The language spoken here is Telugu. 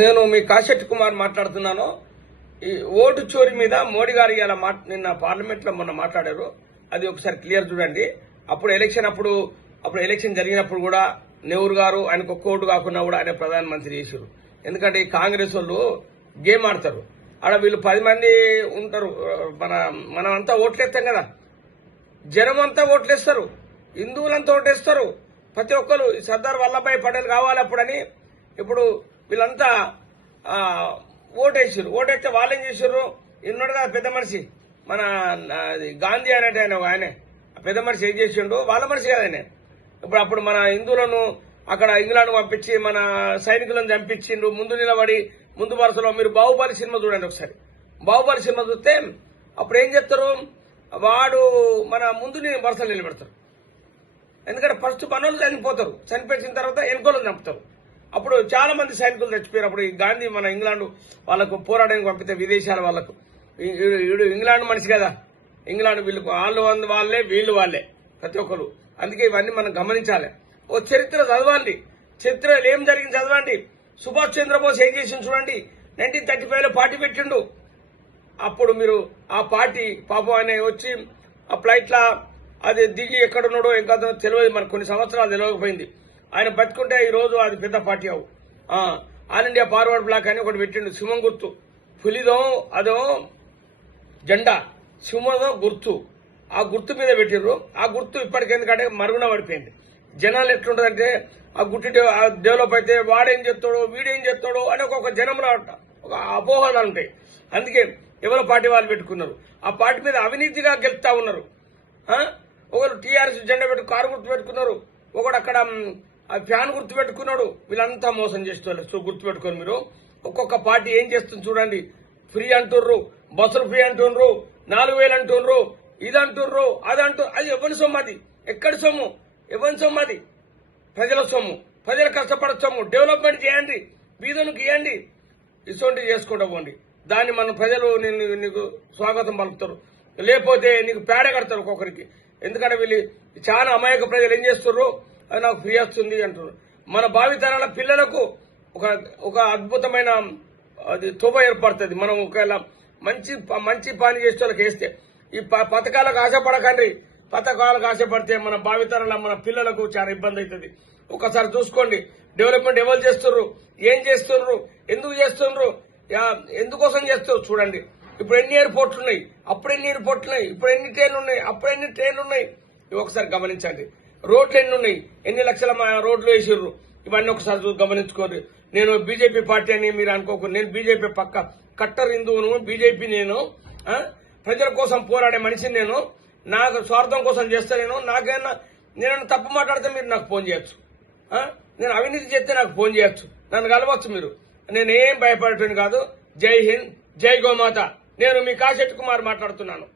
నేను మీ కాశెట్టి కుమార్ మాట్లాడుతున్నాను. ఈ ఓటు చోరీ మీద మోడీ గారు ఇలా నిన్న పార్లమెంట్ లో మొన్న మాట్లాడారు. అది ఒకసారి క్లియర్ చూడండి. అప్పుడు ఎలక్షన్ జరిగినప్పుడు కూడా నెహ్రూ గారు ఆయనకు ఒక్క ఓటు కాకుండా కూడా ఆయన ప్రధానమంత్రి చేశారు. ఎందుకంటే ఈ కాంగ్రెస్ వాళ్ళు గేమ్ ఆడతారు. ఆడ వీళ్ళు 10 మంది ఉంటారు. మనమంతా ఓట్లేస్తాం కదా, జనం అంతా ఓట్లేస్తారు, హిందువులంతా ఓటేస్తారు. ప్రతి ఒక్కరు సర్దార్ వల్లభాయ్ పటేల్ కావాలి అప్పుడని. ఇప్పుడు వీళ్ళంతా ఓటేస్తే వాళ్ళు ఏం చేశారు? ఇన్నాడు కదా పెద్ద మనిషి, మన గాంధీ అనేటి ఆయనే పెద్ద మనిషి ఏం చేసిండు? వాళ్ళ మనిషి కదా ఆయన. అప్పుడు మన హిందువులను అక్కడ ఇంగ్లాండ్ పంపించి మన సైనికులను చంపించిండు. ముందు నిలబడి ముందు వరుసలో మీరు బాహుబలి సినిమా చూడండి ఒకసారి. బాహుబలి సినిమా చూస్తే అప్పుడు ఏం చెప్తారు? వాడు మన ముందు వరుసలు నిలబెడతారు. ఎందుకంటే ఫస్ట్ మనోళ్ళు చనిపోతారు, చనిపోయిన తర్వాత ఎన్నికలను చంపుతారు. అప్పుడు చాలా మంది సైనికులు చచ్చిపోయారు. అప్పుడు ఈ గాంధీ మన ఇంగ్లాండ్ వాళ్ళకు పోరాడానికి పంపితే విదేశాల వాళ్ళకు, వీడు ఇంగ్లాండ్ మనిషి కదా, ఇంగ్లాండ్ వీళ్ళకు వాళ్ళే వీళ్ళు వాళ్ళే ప్రతి ఒక్కరు. అందుకే ఇవన్నీ మనం గమనించాలి. ఓ చరిత్ర చదవండి, చరిత్రలో ఏం జరిగింది చదవండి. సుభాష్ చంద్రబోస్ ఏం చేసిండు చూడండి. 1935లో పార్టీ పెట్టిండు. అప్పుడు మీరు ఆ పార్టీ పాపం ఆయన వచ్చి ఆ ఫ్లైట్లా అది దిగి ఎక్కడున్నాడో ఇంకా తెలియదు, మనకు కొన్ని సంవత్సరాలు తెలియకపోయింది. ఆయన బతుకుంటే ఈ రోజు అది పెద్ద పార్టీ అవు. ఆల్ ఇండియా ఫార్వర్డ్ బ్లాక్ అని ఒకటి పెట్టిండు. సింహం గుర్తు, పులిదో అదో జెండా, సింహదో గుర్తు. ఆ గుర్తు మీద పెట్టిర్రు. ఆ గుర్తు ఇప్పటికెందుకంటే మరుగున పడిపోయింది. జనాలు ఎట్లుంటదంటే ఆ గుర్తు డెవలప్ అయితే వాడేం చేస్తాడో వీడేం చేస్తాడో అని ఒక జనంలో ఒక అపోహలు ఉంటాయి. అందుకే ఎవరో పార్టీ వాళ్ళు పెట్టుకున్నారు. ఆ పార్టీ మీద అవినీతిగా గెలుస్తా ఉన్నారు. ఒకరు టీఆర్ఎస్ జెండా కారు గుర్తు పెట్టుకున్నారు, ఒకడు అక్కడ ఫ్యాన్ గుర్తు పెట్టుకున్నాడు. వీళ్ళంతా మోసం చేస్తారు. సో గుర్తు పెట్టుకొని మీరు ఒక్కొక్క పార్టీ ఏం చేస్తుంది చూడండి. ఫ్రీ అంటుర్రు, బస్సులు ఫ్రీ అంటున్నారు, 4000 అంటున్నారు, ఇది అంటుర్రు, అది అంటారు. అది ఎవరి సొమ్ము? అది ఎక్కడి సొమ్ము? ఎవరి సొమ్ము? అది ప్రజల సొమ్ము, ప్రజలు కష్టపడే సొమ్ము. డెవలప్మెంట్ చేయండి, బీదలకు ఇవ్వండి, ఇటువంటి చేసుకుంటూ పోండి. దాన్ని మన ప్రజలు నీకు స్వాగతం పలుకుతారు. లేకపోతే నీకు పేడ కడతారు ఒక్కొక్కరికి. ఎందుకంటే వీళ్ళు చాలా అమాయక ప్రజలు ఏం చేస్తున్నారు? అది నాకు ఫ్రీ వస్తుంది అంటున్నారు. మన భావితరాల పిల్లలకు ఒక అద్భుతమైన అది తోవ ఏర్పడుతుంది. మనం ఒకవేళ మంచి పని చేసే వాళ్ళకి వేస్తే. ఈ పథకాలకు ఆశపడకండి. పథకాలకు ఆశపడితే మన భావితరాల మన పిల్లలకు చాలా ఇబ్బంది అవుతుంది. ఒకసారి చూసుకోండి. డెవలప్మెంట్ ఎవరు చేస్తున్నారు, ఏం చేస్తున్నారు, ఎందుకు చేస్తున్నారు, ఎందుకోసం చేస్తారు చూడండి. ఇప్పుడు ఎన్ని ఎయిర్పోర్ట్లు ఉన్నాయి, అప్పుడు ఎన్ని ఎయిర్పోర్ట్లు ఉన్నాయి, ఇప్పుడు ఎన్ని ట్రైన్లు ఉన్నాయి, అప్పుడు ఎన్ని ట్రైన్లు ఉన్నాయి. ఇవి ఒకసారి గమనించండి. రోడ్లు ఎన్ని ఉన్నాయి, ఎన్ని లక్షల రోడ్లు వేసిర్రు, ఇవన్నీ ఒకసారి గమనించుకోండి. నేను బీజేపీ పార్టీ అని మీరు అనుకోకూడదు. నేను బీజేపీ పక్క కట్టర్ హిందువును. బీజేపీ నేను ప్రజల కోసం పోరాడే మనిషిని. నేను నాకు స్వార్థం కోసం చేస్తా. నేను తప్పు మాట్లాడితే మీరు నాకు ఫోన్ చేయొచ్చు. నేను అవినీతి చేస్తే నాకు ఫోన్ చేయొచ్చు, నన్ను కలవచ్చు మీరు. నేనేం భయపడేటని కాదు. జై హింద్, జై గోమాత. నేను మీ కాశెట్టి కుమార్ మాట్లాడుతున్నాను.